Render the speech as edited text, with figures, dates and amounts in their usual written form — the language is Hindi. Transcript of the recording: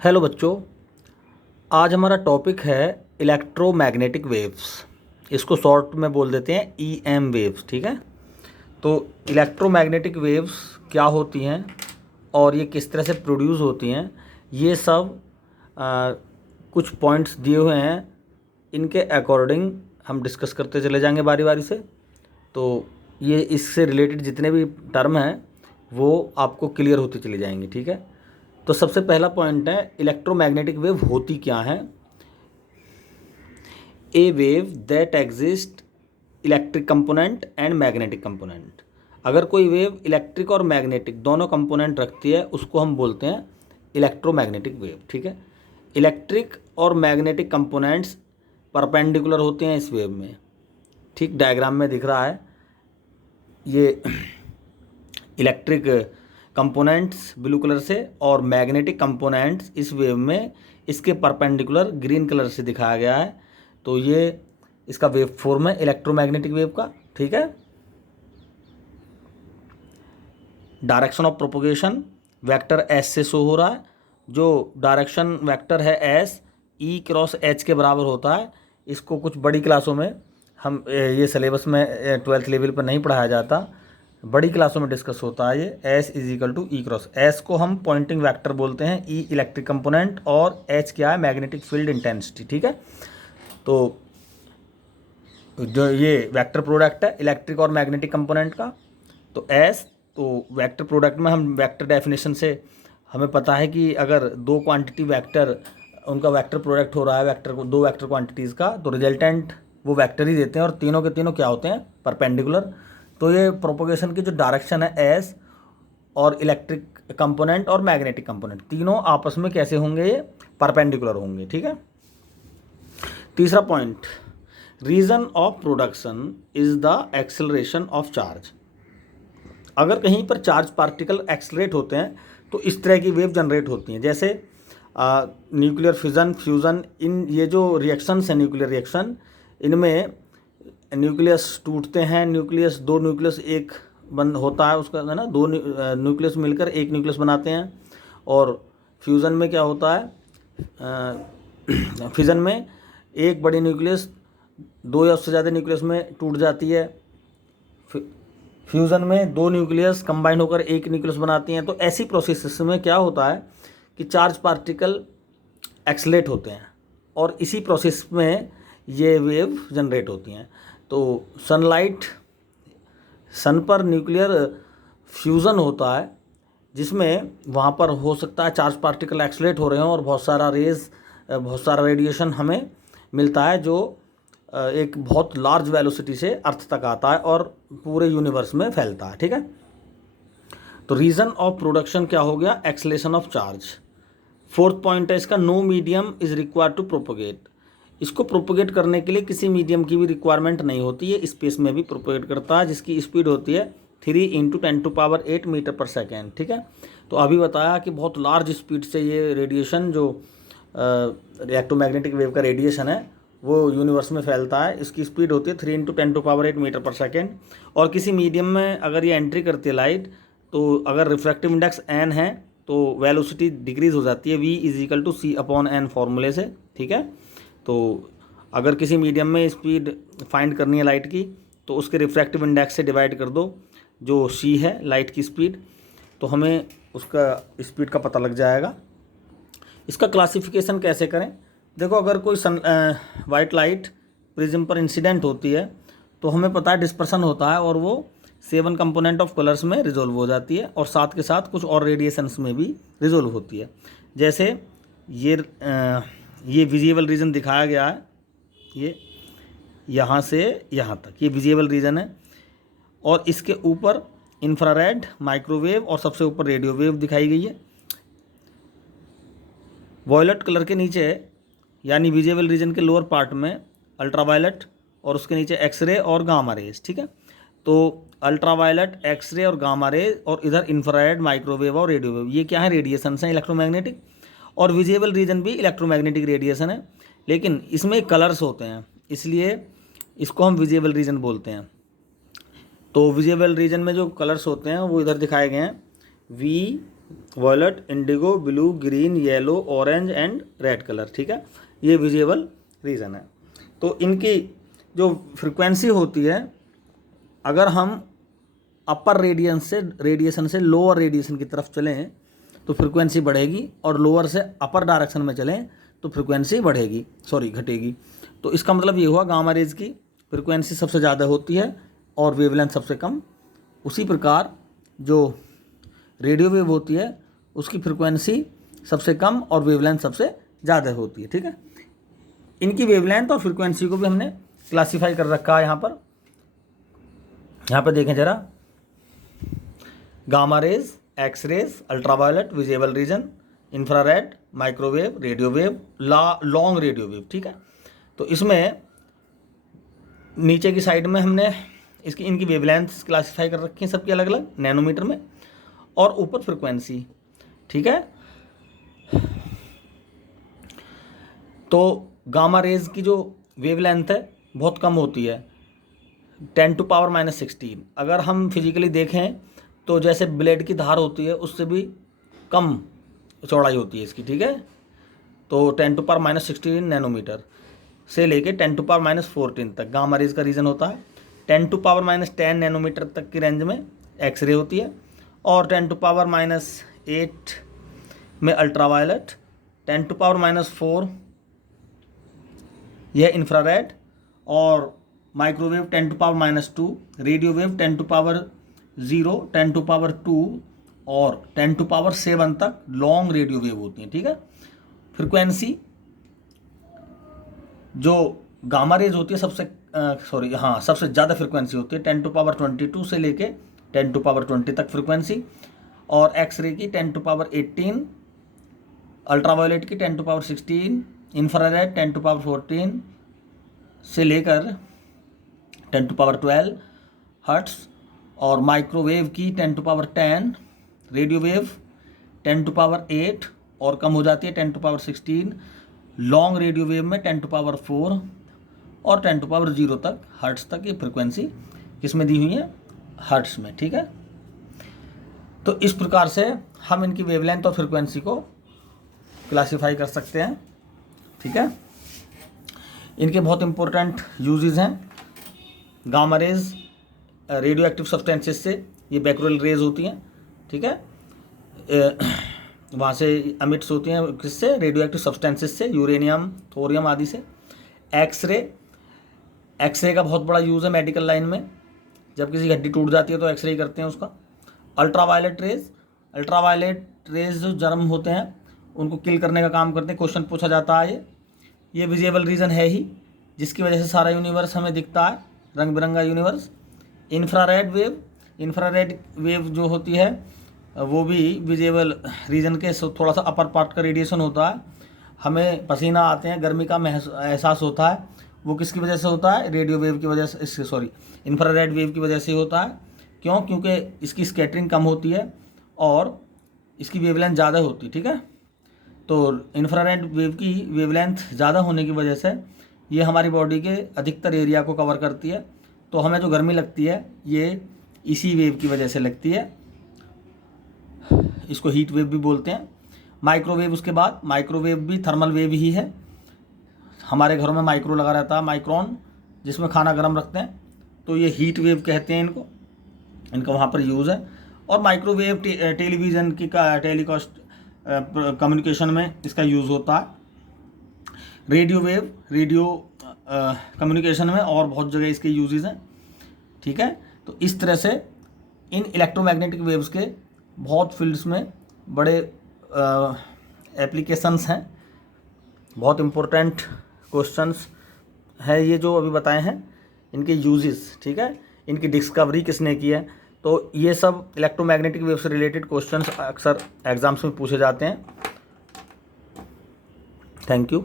हेलो बच्चों। आज हमारा टॉपिक है इलेक्ट्रोमैग्नेटिक वेव्स। इसको शॉर्ट में बोल देते हैं ईएम वेव्स। ठीक है, तो इलेक्ट्रोमैग्नेटिक वेव्स क्या होती हैं और ये किस तरह से प्रोड्यूस होती हैं, ये सब कुछ पॉइंट्स दिए हुए हैं। इनके अकॉर्डिंग हम डिस्कस करते चले जाएंगे बारी बारी से। तो ये इससे रिलेटेड जितने भी टर्म हैं वो आपको क्लियर होती चली जाएंगी। ठीक है, तो सबसे पहला पॉइंट है इलेक्ट्रोमैग्नेटिक वेव होती क्या है। A wave that exist electric component and magnetic component. अगर कोई वेव इलेक्ट्रिक और मैग्नेटिक दोनों कंपोनेंट रखती है उसको हम बोलते हैं इलेक्ट्रोमैग्नेटिक वेव। ठीक है, इलेक्ट्रिक और मैग्नेटिक कंपोनेंट्स परपेंडिकुलर होते हैं इस वेव में। ठीक, डायग्राम में दिख रहा है ये इलेक्ट्रिक कंपोनेंट्स ब्लू कलर से और मैग्नेटिक कंपोनेंट्स इस वेव में इसके परपेंडिकुलर ग्रीन कलर से दिखाया गया है। तो ये इसका वेव फॉर्म है इलेक्ट्रोमैग्नेटिक वेव का। ठीक है, direction of propagation vector S से शो हो रहा है। जो डायरेक्शन वेक्टर है एस ई क्रॉस एच के बराबर होता है। इसको कुछ बड़ी क्लासों में हम ये सिलेबस में 12th लेवल पर नहीं पढ़ाया जाता, बड़ी क्लासों में डिस्कस होता है। ये S is equal to E cross S को हम पॉइंटिंग वेक्टर बोलते हैं, ई इलेक्ट्रिक कंपोनेंट और एच क्या है मैग्नेटिक फील्ड इंटेंसिटी। ठीक है, तो जो ये वेक्टर प्रोडक्ट है इलेक्ट्रिक और मैग्नेटिक कंपोनेंट का, तो एस तो वेक्टर प्रोडक्ट में हम वेक्टर डेफिनेशन से हमें पता है कि अगर दो क्वांटिटी वेक्टर उनका वेक्टर प्रोडक्ट हो रहा है वेक्टर को दो वेक्टर क्वांटिटीज़ का, तो रिजल्टेंट वो वेक्टर ही देते हैं और तीनों के तीनों क्या होते हैं परपेंडिकुलर। तो ये प्रोपोगेशन की जो डायरेक्शन है एस और इलेक्ट्रिक कंपोनेंट और मैग्नेटिक कंपोनेंट तीनों आपस में कैसे होंगे, ये परपेंडिकुलर होंगे। ठीक है, तीसरा point region of production is the acceleration of charge. अगर कहीं पर चार्ज पार्टिकल एक्सेलरेट होते हैं तो इस तरह की वेव जनरेट होती हैं। जैसे न्यूक्लियर फिजन फ्यूज़न, इन ये जो रिएक्शंस हैं न्यूक्लियर रिएक्शन, इनमें न्यूक्लियस टूटते हैं, न्यूक्लियस दो न्यूक्लियस एक बन होता है उसका है ना, दो न्यूक्लियस मिलकर एक न्यूक्लियस बनाते हैं। और फ्यूज़न में क्या होता है, फिजन में एक बड़ी न्यूक्लियस दो या उससे ज़्यादा न्यूक्लियस में टूट जाती है। फ्यूज़न में दो न्यूक्लियस कंबाइन होकर एक न्यूक्लियस बनाती हैं। तो ऐसी प्रोसेस में क्या होता है कि चार्ज पार्टिकल एक्सलेट होते हैं और इसी प्रोसेस में ये वेव जनरेट होती हैं। तो सनलाइट सन पर न्यूक्लियर फ्यूज़न होता है जिसमें वहाँ पर हो सकता है चार्ज पार्टिकल एक्सलेट हो रहे हों और बहुत सारा रेडिएशन हमें मिलता है जो एक बहुत लार्ज वेलोसिटी से अर्थ तक आता है और पूरे यूनिवर्स में फैलता है। ठीक है, तो रीज़न ऑफ प्रोडक्शन क्या हो गया, acceleration of charge. Fourth point है इसका, no medium is required to propagate. इसको प्रोपोगेट करने के लिए किसी मीडियम की भी रिक्वायरमेंट नहीं होती है, स्पेस में भी प्रोपोगेट करता है, जिसकी स्पीड होती है 3 × 10⁸ मीटर पर सेकेंड। ठीक है, तो अभी बताया कि बहुत लार्ज स्पीड से ये रेडिएशन जो इलेक्ट्रोमैग्नेटिक वेव का रेडिएशन है वो यूनिवर्स में फैलता है। इसकी स्पीड होती है 3 × 10⁸ मीटर पर सेकेंड। और किसी मीडियम में अगर ये एंट्री करती है लाइट, तो अगर रिफ्रैक्टिव इंडेक्स n है तो वेलोसिटी डिक्रीज हो जाती है, v is equal to c/n फॉर्मूले से। ठीक है, तो अगर किसी मीडियम में स्पीड फाइंड करनी है लाइट की तो उसके रिफ्रैक्टिव इंडेक्स से डिवाइड कर दो जो c है लाइट की स्पीड, तो हमें उसका स्पीड का पता लग जाएगा। इसका क्लासिफिकेशन कैसे करें, देखो अगर कोई वाइट लाइट प्रिज्म पर इंसिडेंट होती है तो हमें पता है डिस्पर्सन होता है और वो 7 कंपोनेंट ऑफ कलर्स में रिजोल्व हो जाती है और साथ के साथ कुछ और रेडिएशंस में भी रिजोल्व होती है। जैसे ये विजिबल रीजन दिखाया गया है, ये यहाँ से यहाँ तक ये विजिबल रीजन है और इसके ऊपर इंफ्रारेड, माइक्रोवेव और सबसे ऊपर रेडियो वेव दिखाई गई है। वॉयलेट कलर के नीचे यानी विजिबल रीजन के लोअर पार्ट में अल्ट्रावायलेट और उसके नीचे एक्सरे और गामा रेज। ठीक है, तो अल्ट्रावायलेट, एक्सरे और गामा रेज और इधर इंफ्रारेड, माइक्रोवेव और रेडियो वेव, ये क्या है रेडिएशंस हैं इलेक्ट्रोमैग्नेटिक। और विजिबल रीजन भी इलेक्ट्रोमैग्नेटिक रेडिएशन है, लेकिन इसमें कलर्स होते हैं इसलिए इसको हम विजिबल रीजन बोलते हैं। तो विजिबल रीजन में जो कलर्स होते हैं वो इधर दिखाए गए हैं, V violet, indigo, blue, green, yellow, orange and red colour, ठीक है। ये विजिबल रीजन है। तो इनकी जो फ्रिक्वेंसी होती है, अगर हम अपर रेडिएशन से लोअर रेडिएशन की तरफ चलें तो फ्रिक्वेंसी बढ़ेगी, और लोअर से अपर डायरेक्शन में चलें तो फ्रिक्वेंसी घटेगी। तो इसका मतलब ये हुआ गामा रेज की फ्रिक्वेंसी सबसे ज़्यादा होती है और वेवलेंथ सबसे कम। उसी प्रकार जो रेडियो वेव होती है उसकी फ्रिक्वेंसी सबसे कम और वेवलेंथ सबसे ज़्यादा होती है, ठीक है। इनकी वेवलेंथ और फ्रिक्वेंसी को भी हमने क्लासीफाई कर रखा है यहाँ पर देखें ज़रा, gamma rays, X rays, ultraviolet, visible region, infrared, microwave, radio wave, long radio wave, ठीक है। तो इसमें नीचे की साइड में हमने इनकी वेवलेंथ क्लासीफाई कर रखी है सबकी अलग अलग नैनोमीटर में, और ऊपर फ्रिक्वेंसी, ठीक है। तो गामा रेज की जो वेवलेंथ है बहुत कम होती है, 10⁻⁻16। अगर हम फिजिकली देखें तो जैसे ब्लेड की धार होती है उससे भी कम चौड़ाई होती है इसकी, ठीक है। तो 10⁻16 नैनोमीटर से लेके 10⁻14 तक गामा रेज का रीजन होता है। 10⁻10 नैनोमीटर तक की रेंज में एक्सरे होती है, और 10⁻8 में अल्ट्रावायलेट, 10⁻4 यह इंफ्रारेड, और माइक्रोवेव 10⁻2, रेडियो वेव 10⁻0, 10⁻2 और 10⁻7 तक लॉन्ग रेडियो वेव होती हैं, ठीक है। फ्रिक्वेंसी जो गामा रेज होती है सबसे ज़्यादा फ्रिक्वेंसी होती है 10⁻22 से लेके 10⁻20 तक फ्रिक्वेंसी, और एक्सरे की 10⁻18, अल्ट्रावायलेट की 10⁻16, इंफ्रारेड 10⁻14 से लेकर 10⁻12 हर्ट्स, और माइक्रोवेव की 10⁻10, रेडियो वेव 10⁻8 और कम हो जाती है 10⁻16, लॉन्ग रेडियो वेव में 10⁻4 और 10⁻0 तक हर्ट्स तक ये फ्रिक्वेंसी किसमें दी हुई है, हर्ट्स में, ठीक है। तो इस प्रकार से हम इनकी वेवलेंथ और फ्रिक्वेंसी को क्लासीफाई कर सकते हैं, ठीक है। इनके बहुत इंपॉर्टेंट यूजेस हैं। Gamma rays radio active substances से ये बैक्यूलर रेज होती हैं, ठीक है। वहाँ से एमिट्स होती हैं, किससे, रेडियो एक्टिव सब्सटेंसेस से, यूरेनियम, थोरियम आदि से। एक्सरे का बहुत बड़ा यूज़ है मेडिकल लाइन में, जब किसी हड्डी टूट जाती है तो एक्सरे करते हैं उसका। अल्ट्रावायलेट रेज जो जर्म होते हैं उनको किल करने का काम करते हैं, क्वेश्चन पूछा जाता है। ये विजिबल रीजन है ही जिसकी वजह से सारा यूनिवर्स हमें दिखता है, रंग बिरंगा यूनिवर्स। इंफ्रारेड वेव जो होती है वो भी विजिबल रीजन के थोड़ा सा अपर पार्ट का रेडिएशन होता है। हमें पसीना आते हैं, गर्मी का एहसास होता है, वो किसकी वजह से होता है, रेडियो वेव की वजह से, इंफ्रारेड वेव की वजह से होता है। क्यों? क्योंकि इसकी स्कैटरिंग कम होती है और इसकी वेवलेंथ ज़्यादा होती है, ठीक है। तो इंफ्रारेड वेव की वेवलेंथ ज़्यादा होने की वजह से ये हमारी बॉडी के अधिकतर एरिया को कवर करती है, तो हमें जो गर्मी लगती है ये इसी वेव की वजह से लगती है। इसको हीट वेव भी बोलते हैं। माइक्रोवेव, उसके बाद माइक्रोवेव भी थर्मल वेव ही है। हमारे घरों में माइक्रो लगा रहता है, माइक्रोन, जिसमें खाना गर्म रखते हैं, तो ये हीट वेव कहते हैं इनका वहाँ पर यूज़ है। और माइक्रोवेव टेलीविज़न की टेलीकास्ट कम्युनिकेशन में इसका यूज़ होता है। रेडियो कम्युनिकेशन में और बहुत जगह इसके यूजेस हैं, ठीक है। तो इस तरह से इन इलेक्ट्रोमैग्नेटिक वेव्स के बहुत फील्ड्स में बड़े एप्लीकेशंस हैं। बहुत इम्पोर्टेंट क्वेश्चंस है ये जो अभी बताए हैं, इनके यूजेस, ठीक है। इनकी डिस्कवरी किसने की है, तो ये सब इलेक्ट्रोमैग्नेटिक वेव से रिलेटेड क्वेश्चंस अक्सर एग्जाम्स में पूछे जाते हैं। Thank you.